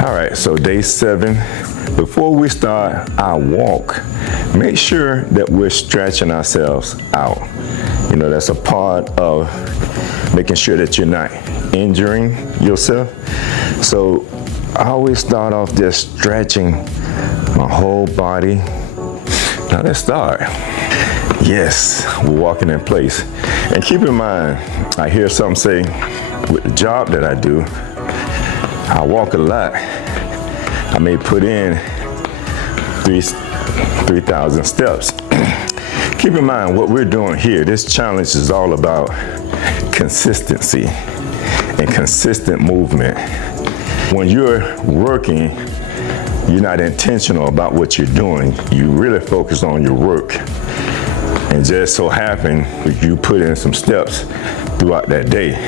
All right, so day 7. Before we start our walk, make sure that we're stretching ourselves out. You know, that's a part of making sure that you're not injuring yourself. So I always start off just stretching my whole body. Now let's start. Yes, we're walking in place. And keep in mind, I hear some say, with the job that I do, I walk a lot. I may put in 3,000 steps. Keep in mind what we're doing here. This challenge is all about consistency and consistent movement. When you're working, you're not intentional about what you're doing. You really focus on your work. And just so happen, you put in some steps throughout that day.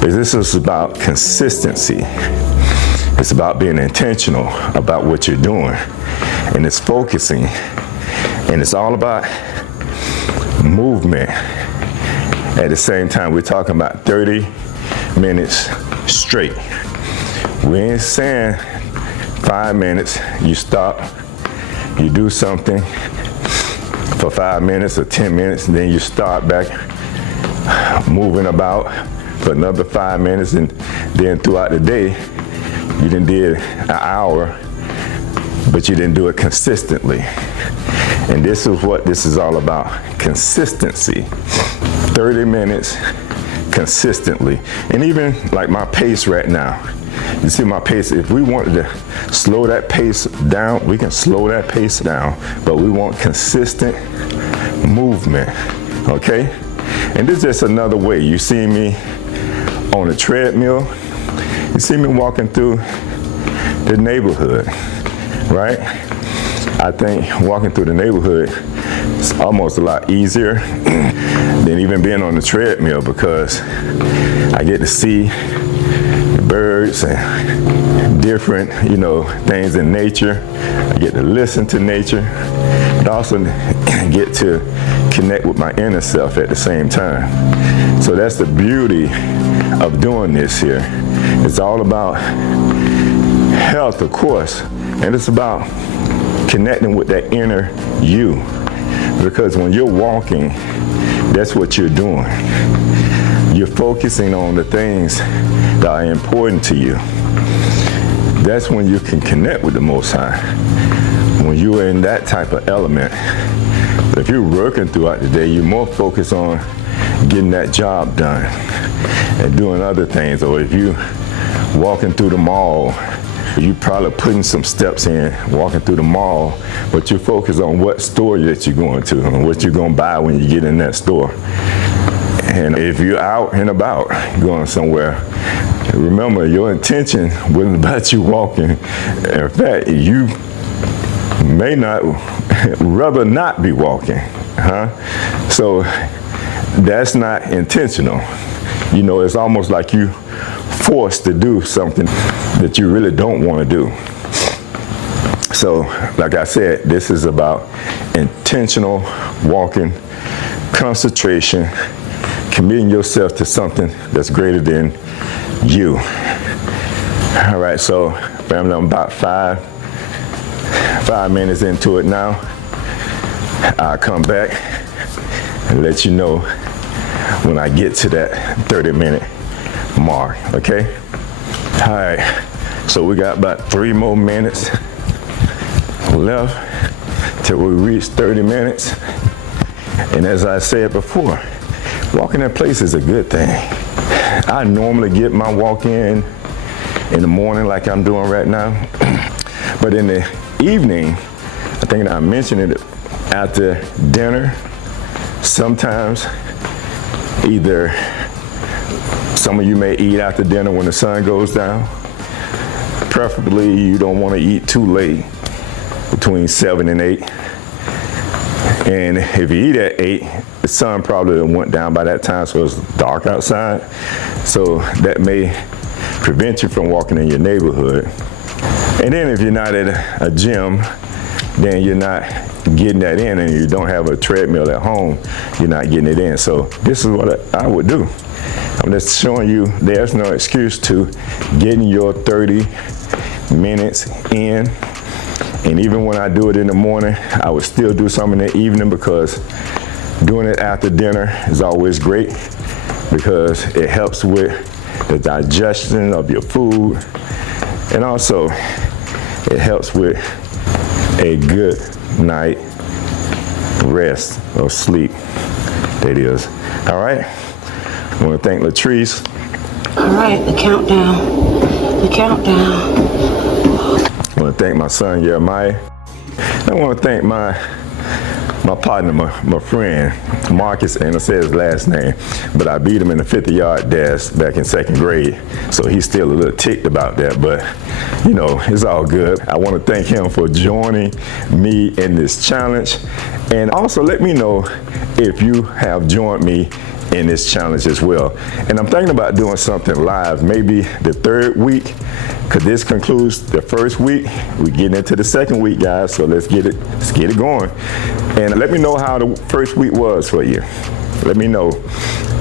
But this is about consistency. It's about being intentional about what you're doing. And it's focusing. And it's all about movement. At the same time, we're talking about 30 minutes straight. We ain't saying 5 minutes, you stop, you do something for 5 minutes or 10 minutes, and then you start back moving about for another 5 minutes, and then throughout the day, you done did an hour, but you didn't do it consistently. And this is what this is all about, consistency. 30 minutes consistently. And even like my pace right now, you see my pace, if we wanted to slow that pace down, we can slow that pace down, but we want consistent movement, okay? And this is just another way. You see me on a treadmill, you see me walking through the neighborhood, right? I think walking through the neighborhood is almost a lot easier than even being on the treadmill, because I get to see birds and different, things in nature. I get to listen to nature, and also get to connect with my inner self at the same time. So that's the beauty of doing this here. It's all about health, of course, and it's about connecting with that inner you. Because when you're walking, that's what you're doing. You're focusing on the things that are important to you. That's when you can connect with the Most High. When you are in that type of element. If you're working throughout the day, you're more focused on getting that job done and doing other things. Or if you walking through the mall, you probably putting some steps in, walking through the mall, but you're focused on what store that you're going to and what you're going to buy when you get in that store. And if you're out and about, going somewhere, remember your intention wasn't about you walking. In fact, you may not, rather not be walking, So that's not intentional. It's almost like you forced to do something that you really don't want to do. So, like I said, this is about intentional walking, concentration, committing yourself to something that's greater than you. All right, so family, I'm about five minutes into it now. I'll come back and let you know when I get to that 30-minute mark, okay? All right, so we got about 3 more minutes left till we reach 30 minutes. And as I said before, walking in place is a good thing. I normally get my walk in the morning like I'm doing right now. But in the evening, I think I mentioned it, after dinner, sometimes either some of you may eat after dinner when the sun goes down. Preferably, you don't want to eat too late, between 7 and 8. And if you eat at 8, the sun probably went down by that time, so it's dark outside. So that may prevent you from walking in your neighborhood. And then if you're not at a gym, then you're not getting that in, and you don't have a treadmill at home, you're not getting it in. So this is what I would do. I'm just showing you there's no excuse to getting your 30 minutes in. And even when I do it in the morning, I would still do some in the evening, because doing it after dinner is always great, because it helps with the digestion of your food, and also it helps with a good night rest or sleep. That is. All right. I want to thank Latrice. All right, the countdown. The countdown. I want to thank my son Jeremiah. I want to thank my partner, my friend Marcus, and I said his last name, but I beat him in the 50-yard dash back in 2nd grade, so he's still a little ticked about that, but you know, it's all good. I want to thank him for joining me in this challenge, and also let me know if you have joined me in this challenge as well. And I'm thinking about doing something live, maybe the 3rd week, because this concludes the 1st week. We're getting into the 2nd week, guys, so let's get it going. And let me know how the 1st week was for you. Let me know.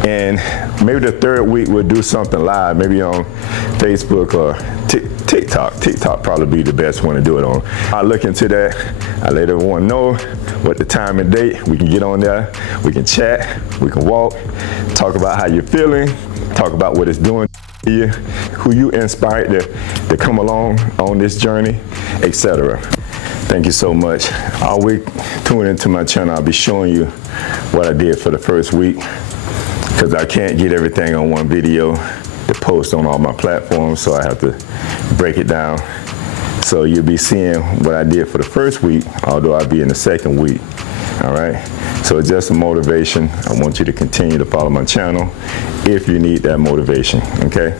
And maybe the 3rd week we'll do something live, maybe on Facebook or TikTok. TikTok probably be the best one to do it on. I'll look into that. I'll let everyone know what the time and date. We can get on there. We can chat. We can walk. Talk about how you're feeling. Talk about what it's doing to you, who you inspired to come along on this journey, etc. Thank you so much. All week, tune into my channel. I'll be showing you what I did for the 1st week, because I can't get everything on one video to post on all my platforms, so I have to break it down. So you'll be seeing what I did for the 1st week, although I'll be in the 2nd week. All right. So it's just a motivation. I want you to continue to follow my channel if you need that motivation. Okay.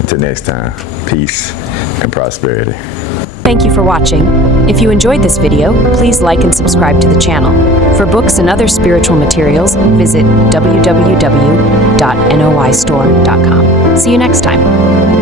Until next time, peace and prosperity. Thank you for watching. If you enjoyed this video, please like and subscribe to the channel. For books and other spiritual materials, visit www.noistore.com. See you next time.